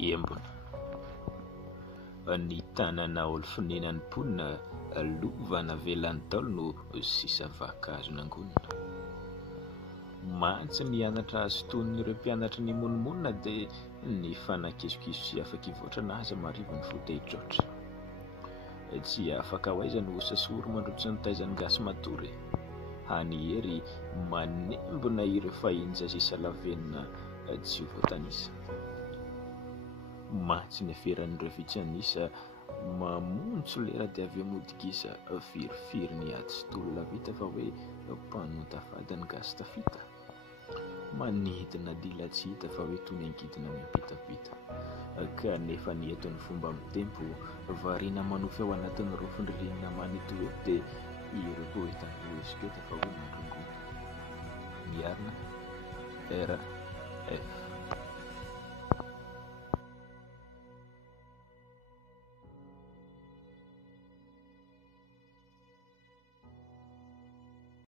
Embona ny tanana olo finenan'ny ponina lovana velan'ny taolo no sisa vakazo nangonina. Mantsy ny anatra azo tonin'ireo mpianatra ny monomonina dia ny fanakisokiso sy afaka ivoatra naza marivo ny fotehidrotra. Tsy afaka ho aiza no sasoro mandrotsy ny taizany gasy matory hany hery manembona ireo fahinja sy salavenina tsy ho voatanisa. Mantsy ny aferan'ireo fitsanisa mamontso lera dia avy modigisa firifiry ny ady sy tolona vita fa hoe mpanotafady ny gasy tafita. Manidina dila tsy hita fa hoe toy ny angidina miampitapita. Kanefa ny eto ny fomba amin'ny tempo variana manofy ao anatin'ny rofin-drirana manitoeto dia ireo poetany poesiketa fa hoe mandrongona. Miarina RF.